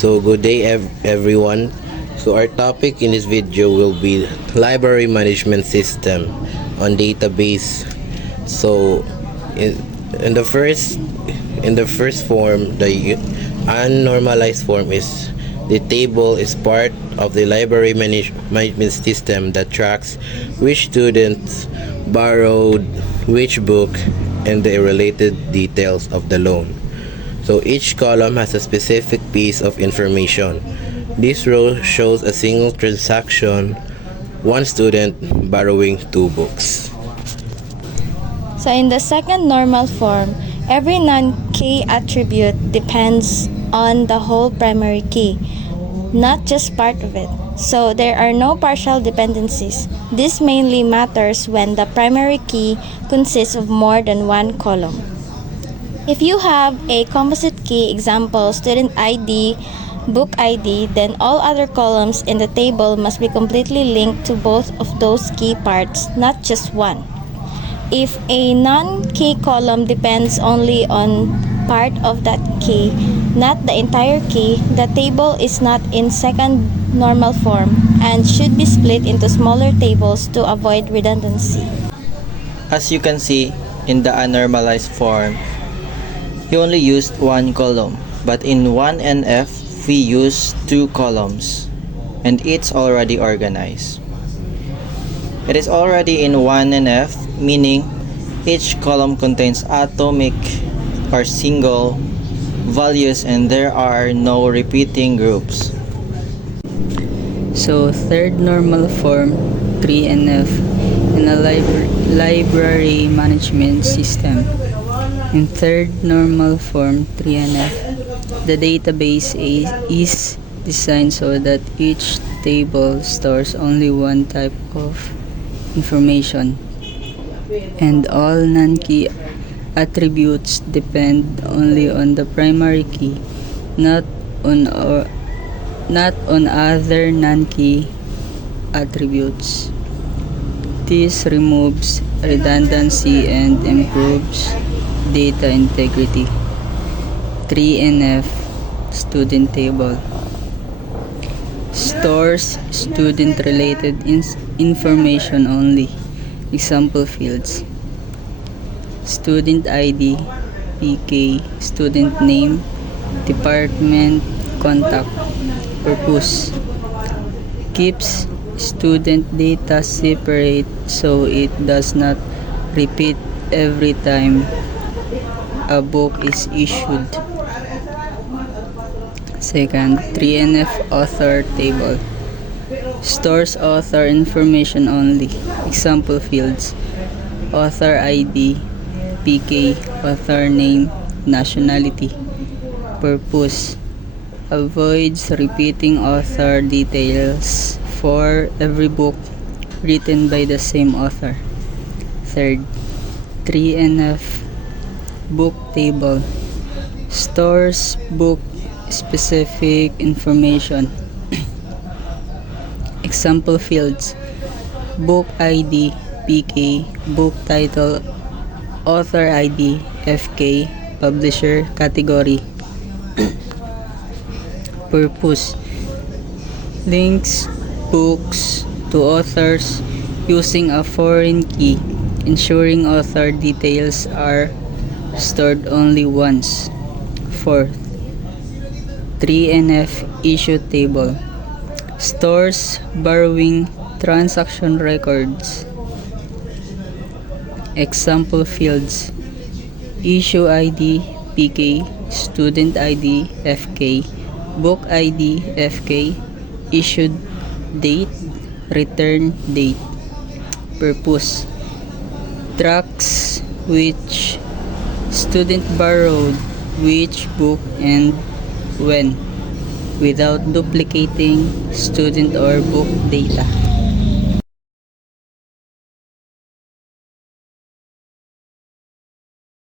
So good day everyone. So our topic in this video will be library management system on database. So in the first form, the unnormalized form is the table is part of the library management system that tracks which students borrowed which book and the related details of the loan. So each column has a specific piece of information. This row shows a single transaction, one student borrowing two books. So in the second normal form, every non-key attribute depends on the whole primary key, not just part of it. So there are no partial dependencies. This mainly matters when the primary key consists of more than one column. If you have a composite key, example student ID, book ID, then all other columns in the table must be completely linked to both of those key parts, not just one. If a non-key column depends only on part of that key, not the entire key, the table is not in second normal form and should be split into smaller tables to avoid redundancy. As you can see, in the unnormalized form, we only used one column, but in 1NF, we use two columns, and it's already organized. It is already in 1NF, meaning each column contains atomic or single values and there are no repeating groups. So third normal form 3NF in a library management system. In third normal form 3NF, the database is designed so that each table stores only one type of information, and all non-key attributes depend only on the primary key, not on other non-key attributes. This removes redundancy and improves data integrity. 3NF student table stores student-related information only. Example fields: student ID, PK, student name, department, contact. Purpose: keeps student data separate so it does not repeat every time a book is issued. Second, 3NF author table stores author information only. Example fields: author ID, PK, author name, nationality. Purpose: avoids repeating author details for every book written by the same author. Third, 3NF book table stores book specific information. Example fields: book ID, PK, book title, author ID, FK, publisher, category. Purpose: links books to authors using a foreign key, ensuring author details are stored only once. Fourth, 3NF issue table stores borrowing transaction records. Example fields: issue ID, PK, student ID, FK, book ID, FK, issued date, return date. Purpose: tracks which student borrowed which book and when, without duplicating student or book data.